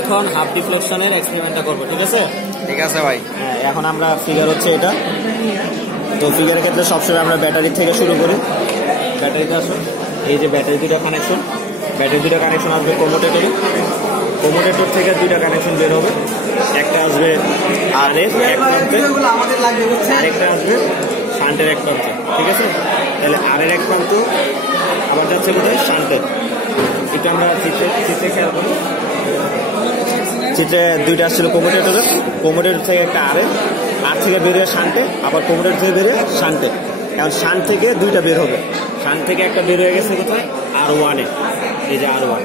এখন হাফ ডিফ্লেকশনের এক্সপেরিমেন্টটা করবো, ঠিক আছে? ঠিক আছে ভাই। হ্যাঁ, এখন আমরা ফিগার হচ্ছে এটা। তো ফিগারের ক্ষেত্রে সবসময় আমরা ব্যাটারি থেকে শুরু করি। ব্যাটারিতে আসুন, এই যে ব্যাটারি দুটো কানেকশন, ব্যাটারি দুটো কানেকশন আসবে কমোটেটরে। কমোটেটর থেকে দুইটা কানেকশন বের হবে, একটা আসবে আরের এক প্রান্তে, আরেকটা আসবে শান্টের এক প্রান্তে, ঠিক আছে? তাহলে আরের এক প্রান্ত আবার যাচ্ছে কোথায়? শান্টের। এটা আমরা চিত্রে খেয়াল করি। চিত্রে দুইটা আসছিল কমোটেটরে, কমোটেটর থেকে একটা আরের, আর থেকে বেরিয়ে শান্টে, আবার কমোটেটর থেকে বেরিয়ে শান্টে। এখন শান্ট থেকে দুইটা বের হবে, শান্ট থেকে একটা বের হয়ে গেছে কোথায়? R1-এ, এই যে R1,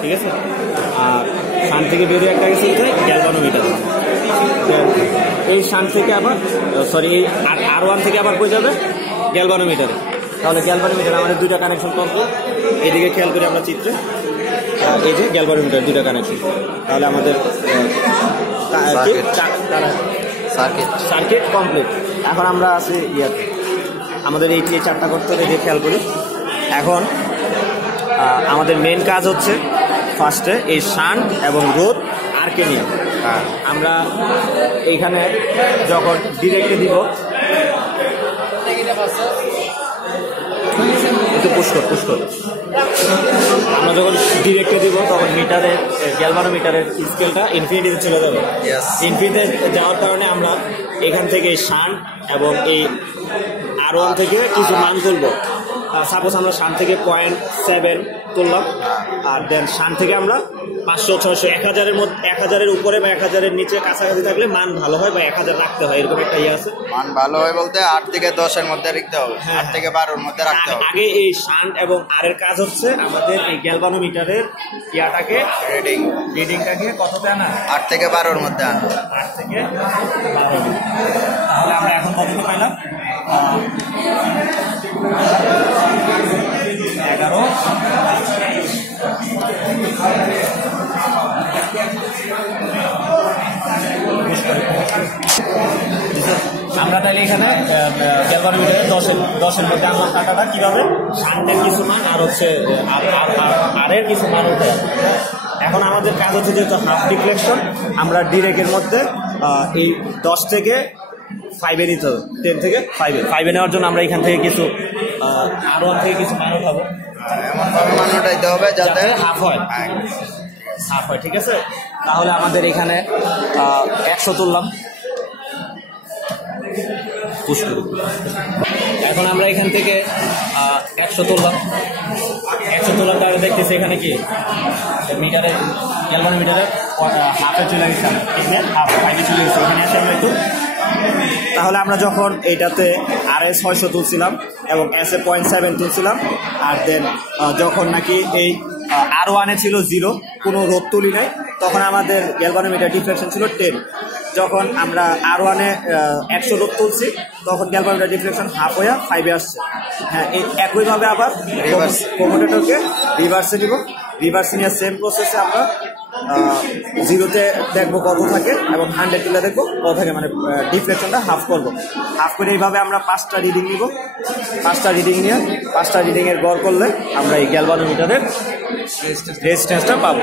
ঠিক আছে? আর শান্ট থেকে বেরিয়ে একটা গেছে কোথায়? গ্যালভানোমিটার। এই শান্ট থেকে আবার এই R1 থেকে আবার কই যাবে? গ্যালভানোমিটারে। তাহলে গ্যালভানোমিটার আমাদের দুইটা কানেকশন করবো। এইদিকে খেয়াল করি আমরা চিত্রে, এই যে গ্যালভানোমিটার দুইটা কানেকশন। তাহলে আমাদের সার্কিট কমপ্লিট। এখন আমরা আছি ইয়াতে, আমাদের এই চারটা করতে হবে, যে খেয়াল করি। এখন আমাদের মেন কাজ হচ্ছে ফার্স্টে এই শান্ট এবং রোধ আরকে নিয়ে। আমরা এইখানে যখন ডিরেক্টে দিব, একটু পুষ্কর আমরা যখন ডিরেক্টে দিব তখন মিটারের গ্যালভানোমিটারের স্কেলটা ইনফিনিটিতে চলে যাবে। ইনফিনিটিতে যাওয়ার কারণে আমরা এখান থেকে শান্ট এবং এই R1 থেকে কিছু মান তুলবো। সাপোজ আমরা শান্ট থেকে 0.7 তুললাম, আর দেন শান্ট থেকে আমরা 500, 600, 1000-এর মধ্যে, 1000-এর উপরে বা 1000-এর নিচে কাছাকাছি থাকলে মান ভালো হয় বা 1000 রাখতে হয়, এরকম একটা ইয়ে আছে। মান ভালো হয় বলতে 8 থেকে 10-এর মধ্যে রাখতে হবে, 8 থেকে 12-এর মধ্যে রাখতে হবে। আগে এই শান্ট এবং আরের কাজ হচ্ছে আমাদের এই গ্যালভানোমিটারের ইয়াটাকে, রিডিংটাকে কতটা আনা? 8 থেকে 12-এর মধ্যে আনা। 8 থেকে 12। তাহলে আমরা এখন কতটা পাইলাম? 11। আমরা তাহলে এখানে গ্যালভানোমিটারে 10-এর মধ্যে আমার টাকাটা কিভাবে শান্টের কিছু মান আর হচ্ছে আরের কিছু মান উঠে। এখন আমাদের কাজ হচ্ছে যেহেতু হাফ ডিফ্লেকশন, আমরা ডিরেক্টের মধ্যে এই 10 থেকে 5-এ নিতে হবে, 10 থেকে 5-এ নেওয়ার জন্য আমরা এখান থেকে কিছু R1 থেকে কিছু মান উঠাবো, এমনভাবে মান উঠাইতে হবে যাতে হাফ হয়, ঠিক আছে? তাহলে আমাদের এখানে 100 তুললাম। এখন আমরা এখান থেকে 100 তুললাম। 100 তোলার তাহলে দেখতেছি এখানে কি মিটারের গ্যালভানোমিটারের হাফে চলে গেছে, হাফ 5-এ চলে গেছে। ওখানে আসে আমরা একটু, তাহলে আমরা যখন এইটাতে RS 600 তুলছিলাম এবং SA 0.7 তুলছিলাম, আর দেন যখন নাকি এই R1-এ ছিল 0, কোনো রোধ তুলি নাই, তখন আমাদের গ্যালভানোমিটার ডিফ্লেকশন ছিল 10। যখন আমরা R1-এ 100 রোধ তুলছি তখন গ্যালভানোমিটার ডিফ্লেকশন হাফ হয়ে 5-এ আসছে। হ্যাঁ, এই একইভাবে আবার কমোটেটরকে রিভার্সে নিব। রিভার্সে নিয়ে সেম প্রসেসে আমরা 0-তে দেখবো কত থাকে এবং 100 তুলে দেখবো কত থাকে, মানে ডিফ্লেকশনটা হাফ করবো। হাফ করে এইভাবে আমরা 5টা রিডিং নিব। 5টা রিডিং নিয়ে 5টা রিডিংয়ের গড় করলে আমরা এই গ্যালভানোমিটারের রেজিস্ট্যান্সটা পাবো।